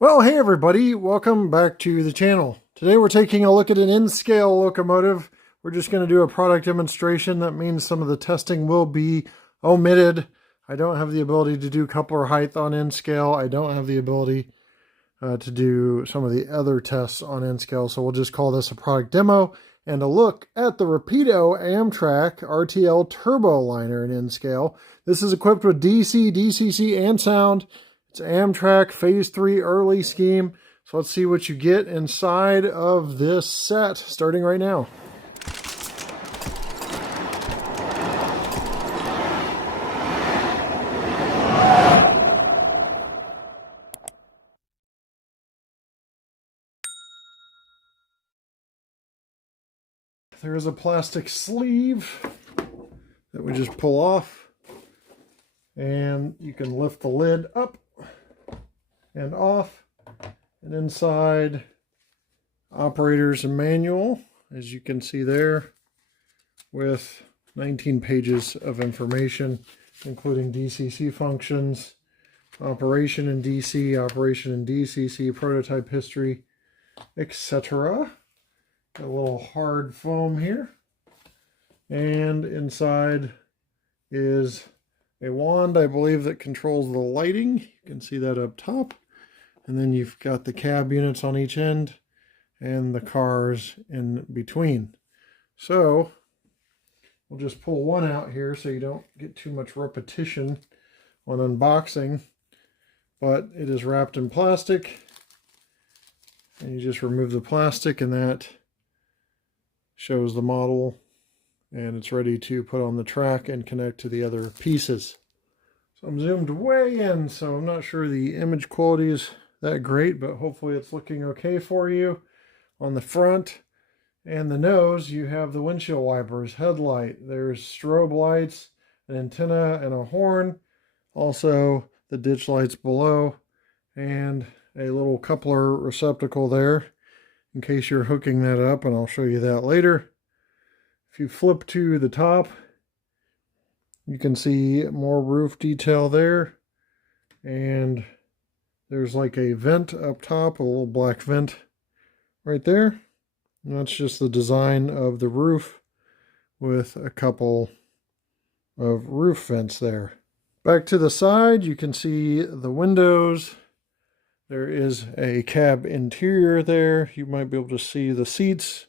Well, hey everybody, welcome back to the channel. Today we're taking a look at an nscale locomotive. We're just going to do a product demonstration. That means some of the testing will be omitted. I don't have the ability to do coupler height on nscale. I don't have the ability to do some of the other tests on nscale, so we'll just call this a product demo and a look at the Rapido Amtrak RTL Turboliner in nscale. This is equipped with DC, DCC, and sound. It's Amtrak Phase 3 early scheme. So let's see what you get inside of this set, starting right now. There is a plastic sleeve that we just pull off, and you can lift the lid up and off, and inside operator's manual, as you can see there, with 19 pages of information, including DCC functions, operation in DC, operation in DCC, prototype history, etc. Got a little hard foam here, and inside is a wand, I believe, that controls the lighting. You can see that up top. And then you've got the cab units on each end and the cars in between. So we'll just pull one out here so you don't get too much repetition on unboxing. But it is wrapped in plastic. And you just remove the plastic, and that shows the model. And it's ready to put on the track and connect to the other pieces. So I'm zoomed way in, so I'm not sure the image quality is that great, but hopefully it's looking okay for you. On the front and the nose, you have the windshield wipers, headlight, there's strobe lights, an antenna, and a horn. Also the ditch lights below, and a little coupler receptacle there in case you're hooking that up, and I'll show you that later. If you flip to the top, you can see more roof detail there, and there's like a vent up top, a little black vent right there. And that's just the design of the roof with a couple of roof vents there. Back to the side, you can see the windows. There is a cab interior there. You might be able to see the seats.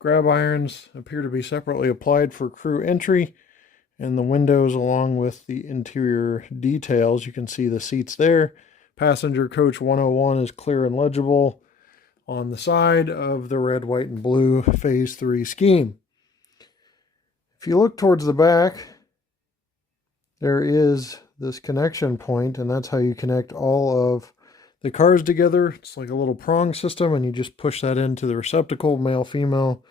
Grab irons appear to be separately applied for crew entry, and the windows along with the interior details. You can see the seats there. Passenger coach 101 is clear and legible on the side of the red, white, and blue Phase 3 scheme. If you look towards the back, there is this connection point, and that's how you connect all of the cars together. It's like a little prong system, and you just push that into the receptacle, male, female,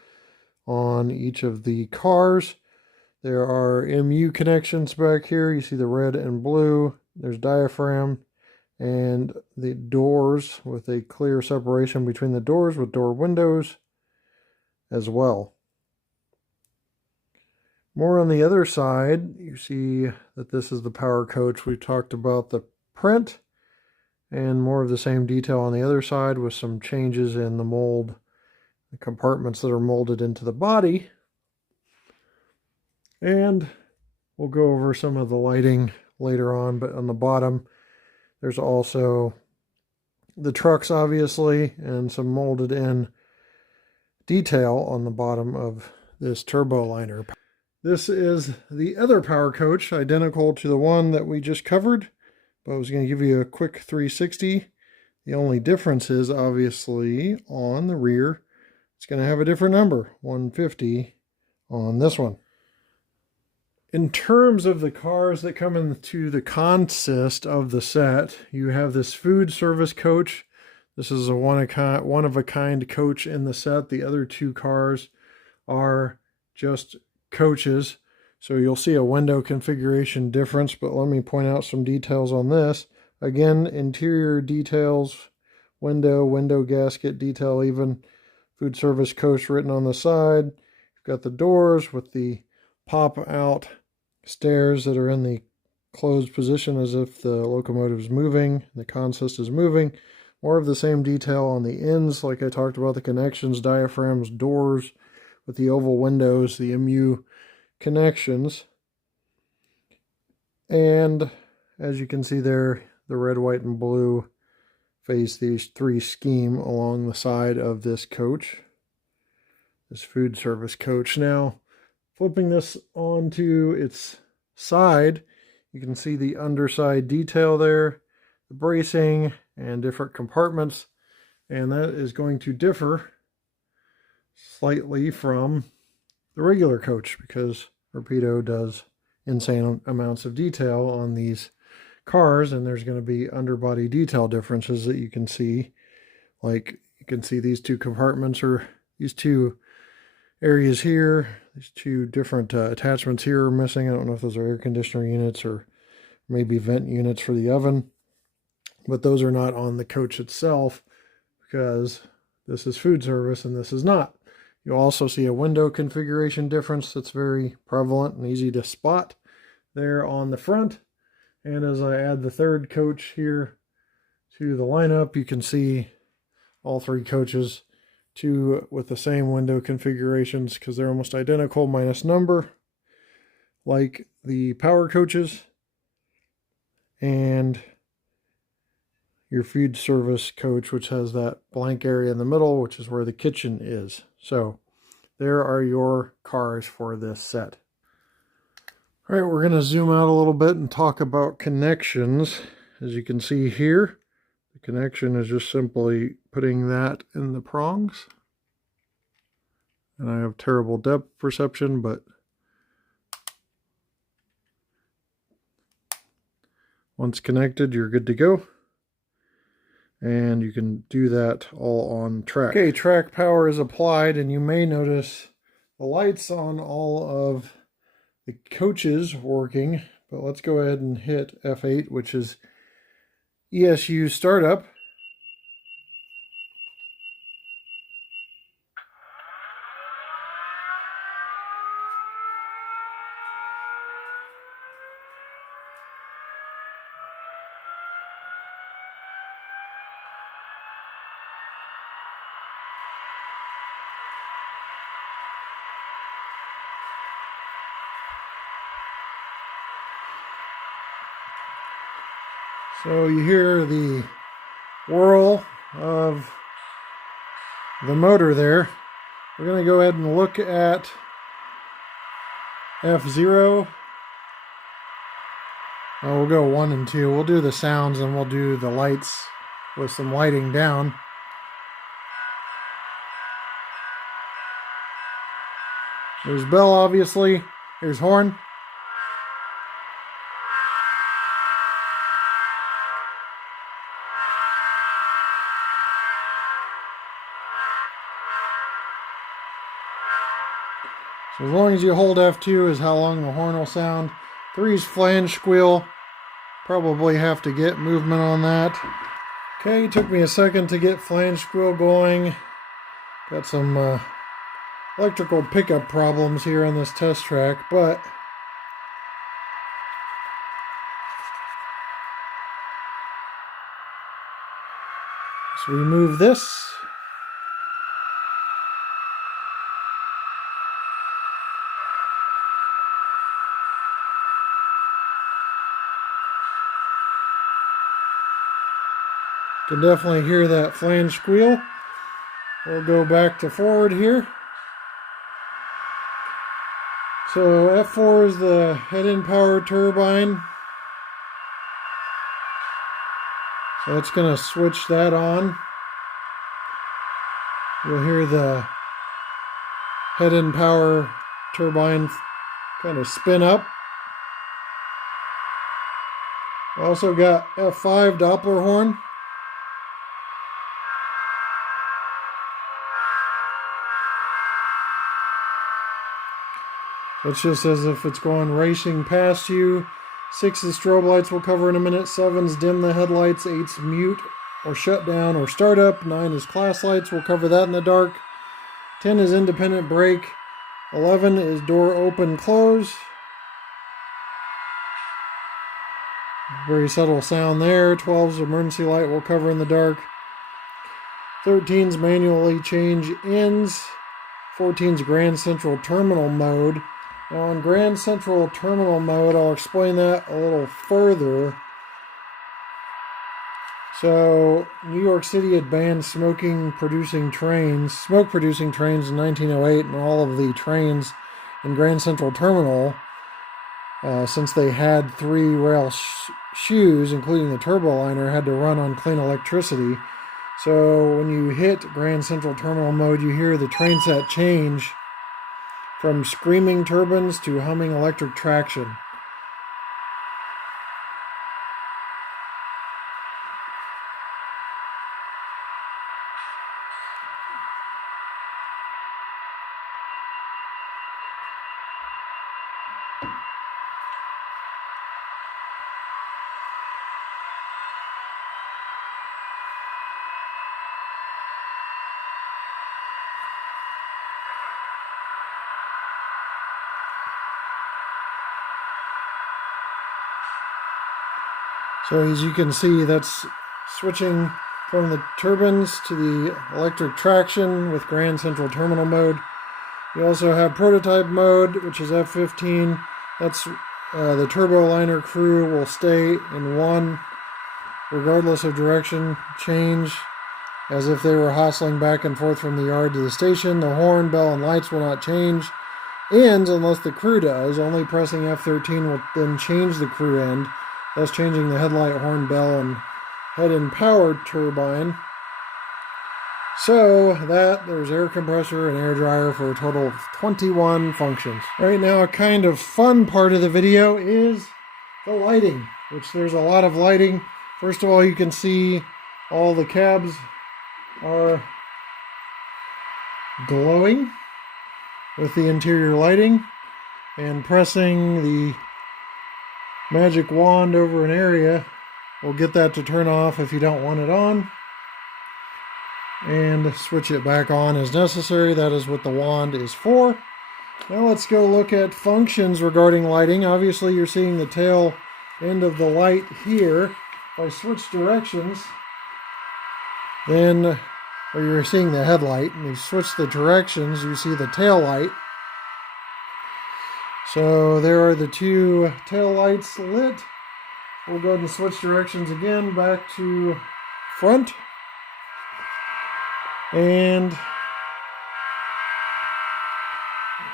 on each of the cars. There are MU connections back here. You see the red and blue. There's diaphragm, and the doors with a clear separation between the doors with door windows as well. More on the other side, you see that this is the power coach. We talked about the print, and more of the same detail on the other side with some changes in the mold, the compartments that are molded into the body. And we'll go over some of the lighting later on, but on the bottom there's also the trucks, obviously, and some molded in detail on the bottom of this Turboliner. This is the other power coach, identical to the one that we just covered, but I was going to give you a quick 360. The only difference is, obviously, on the rear, it's going to have a different number, 150 on this one. In terms of the cars that come into the consist of the set, you have this food service coach. This is a one-of-a-kind coach in the set. The other two cars are just coaches. So you'll see a window configuration difference, but let me point out some details on this. Again, interior details, window gasket detail even. Food service coach written on the side. You've got the doors with the pop-out stairs that are in the closed position as if the locomotive is moving, the consist is moving. More of the same detail on the ends, like I talked about, the connections, diaphragms, doors with the oval windows, the MU connections. And as you can see there, the red, white, and blue face these three scheme along the side of this coach, this food service coach. Now, flipping this onto its side, you can see the underside detail there, the bracing, and different compartments. And that is going to differ slightly from the regular coach because Rapido does insane amounts of detail on these cars, and there's going to be underbody detail differences that you can see. Like you can see these two compartments, or these two areas here, these two different attachments here are missing. I don't know if those are air conditioner units or maybe vent units for the oven, but those are not on the coach itself because this is food service and this is not. You'll also see a window configuration difference that's very prevalent and easy to spot there on the front. And as I add the third coach here to the lineup, you can see all three coaches, two with the same window configurations because they're almost identical minus number, like the power coaches, and your food service coach, which has that blank area in the middle, which is where the kitchen is. So there are your cars for this set. All right, we're going to zoom out a little bit and talk about connections. As you can see here, the connection is just simply putting that in the prongs. And I have terrible depth perception, but once connected, you're good to go. And you can do that all on track. Okay, track power is applied, and you may notice the lights on all of the coaches working, but let's go ahead and hit F8, which is ESU startup. So you hear the whirl of the motor there. We're going to go ahead and look at F0. Oh, we'll go 1 and 2. We'll do the sounds and we'll do the lights with some lighting down. There's bell, obviously. There's horn. So as long as you hold F2 is how long the horn will sound. 3 is flange squeal. Probably have to get movement on that. Okay, it took me a second to get flange squeal going. Got some electrical pickup problems here on this test track, but so we remove this. Can definitely hear that flange squeal. We'll go back to forward here. So F4 is the head-in power turbine. So it's going to switch that on. You'll hear the head-in power turbine kind of spin up. Also got F5 Doppler horn. It's just as if it's going racing past you. 6 is strobe lights will cover in a minute. 7's dim the headlights. 8's mute or shut down or start up. 9 is class lights. We'll cover that in the dark. 10 is independent brake. 11 is door open close. Very subtle sound there. 12's emergency light will cover in the dark. 13's manually change ends. 14's Grand Central Terminal mode. Now in Grand Central Terminal mode, I'll explain that a little further. So, New York City had banned smoke-producing trains in 1908, and all of the trains in Grand Central Terminal, since they had 3 rail shoes, including the Turboliner, had to run on clean electricity. So when you hit Grand Central Terminal mode, you hear the train set change from screaming turbines to humming electric traction. So as you can see, that's switching from the turbines to the electric traction with Grand Central Terminal mode. You also have prototype mode, which is F15. That's the Turboliner crew will stay in one, regardless of direction change, as if they were hustling back and forth from the yard to the station. The horn, bell, and lights will not change ends unless the crew does. Only pressing F13 will then change the crew end, thus changing the headlight, horn, bell, and head-end power turbine. So there's air compressor and air dryer for a total of 21 functions. Right now, a kind of fun part of the video is the lighting, which there's a lot of lighting. First of all, you can see all the cabs are glowing with the interior lighting, and pressing the magic wand over an area will get that to turn off if you don't want it on, and switch it back on as necessary. That is what the wand is for. Now let's go look at functions regarding lighting. Obviously you're seeing the tail end of the light here. If I switch directions, then, or you're seeing the headlight, and you switch the directions, you see the tail light. So there are the 2 tail lights lit. We'll go ahead and switch directions again back to front. And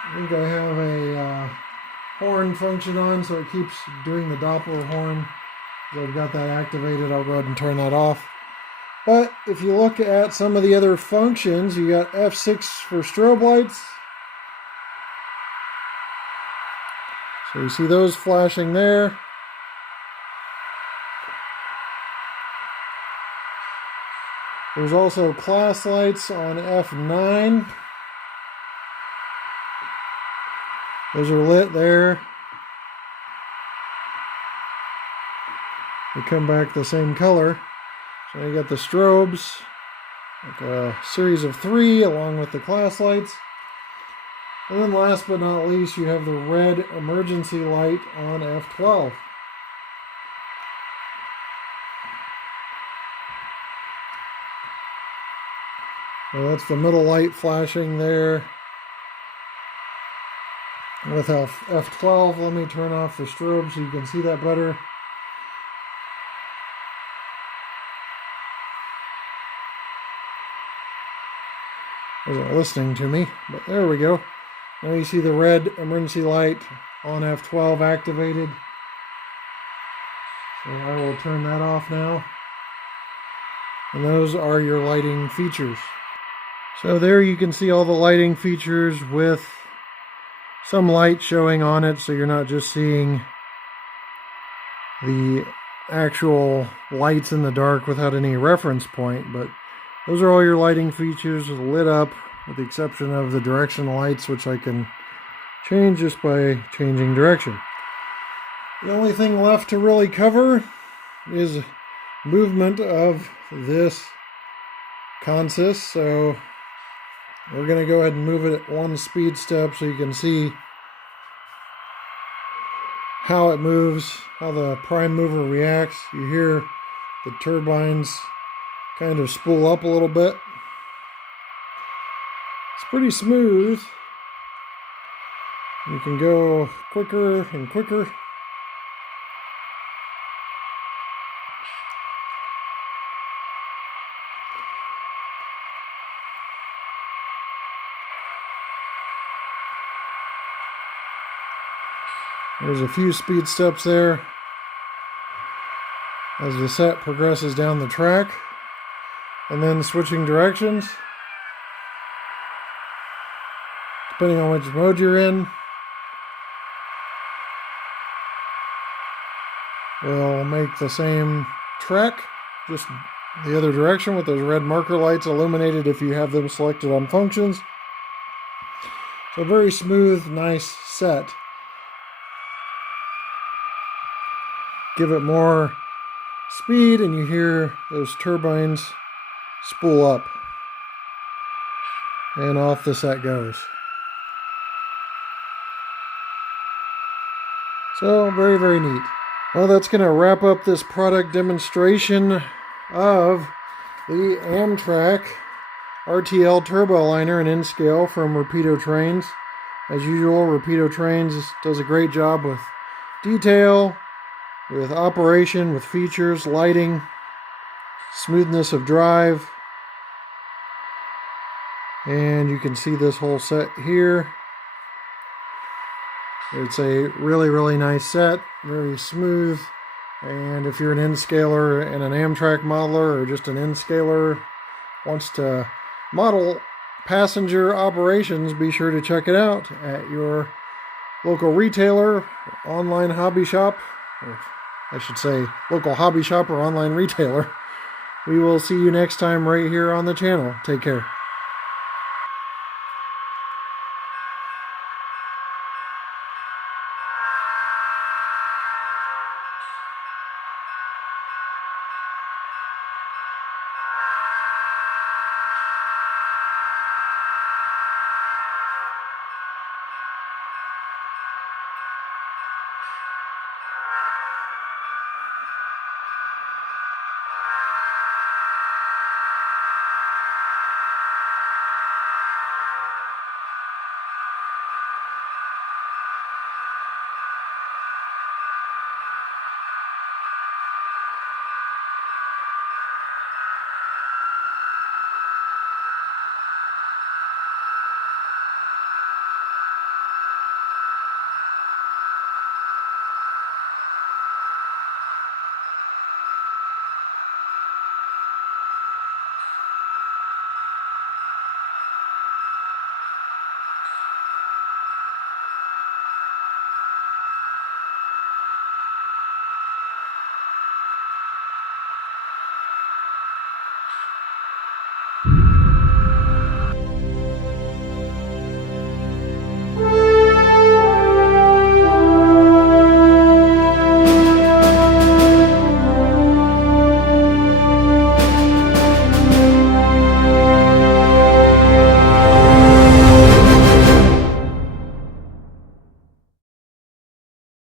I think I have a horn function on, so it keeps doing the Doppler horn. So I've got that activated. I'll go ahead and turn that off. But if you look at some of the other functions, you got F6 for strobe lights. So you see those flashing there. There's also class lights on F9. Those are lit there. They come back the same color. So you got the strobes, like a series of 3 along with the class lights. And then last but not least, you have the red emergency light on F12. So that's the middle light flashing there with F12. Let me turn off the strobe so you can see that better. Wasn't listening to me, but there we go. Now you see the red emergency light on F12 activated. So I will turn that off now. And those are your lighting features. So there you can see all the lighting features with some light showing on it, so you're not just seeing the actual lights in the dark without any reference point, but those are all your lighting features lit up, with the exception of the direction lights, which I can change just by changing direction. The only thing left to really cover is movement of this consist. So we're going to go ahead and move it at 1 speed step so you can see how it moves, how the prime mover reacts. You hear the turbines kind of spool up a little bit. pretty smooth. You can go quicker and quicker. There's a few speed steps there as the set progresses down the track, and then switching directions depending on which mode you're in will make the same track, just the other direction, with those red marker lights illuminated if you have them selected on functions. So very smooth, nice set. Give it more speed and you hear those turbines spool up, and off the set goes. So very, very neat. Well, that's going to wrap up this product demonstration of the Amtrak RTL Turboliner and N-scale from Rapido Trains. As usual, Rapido Trains does a great job with detail, with operation, with features, lighting, smoothness of drive. And you can see this whole set here. It's a really, really nice set, very smooth. And if you're an N-scaler and an Amtrak modeler, or just an N-scaler wants to model passenger operations, be sure to check it out at your local retailer, online hobby shop, or I should say local hobby shop or online retailer. We will see you next time right here on the channel. Take care.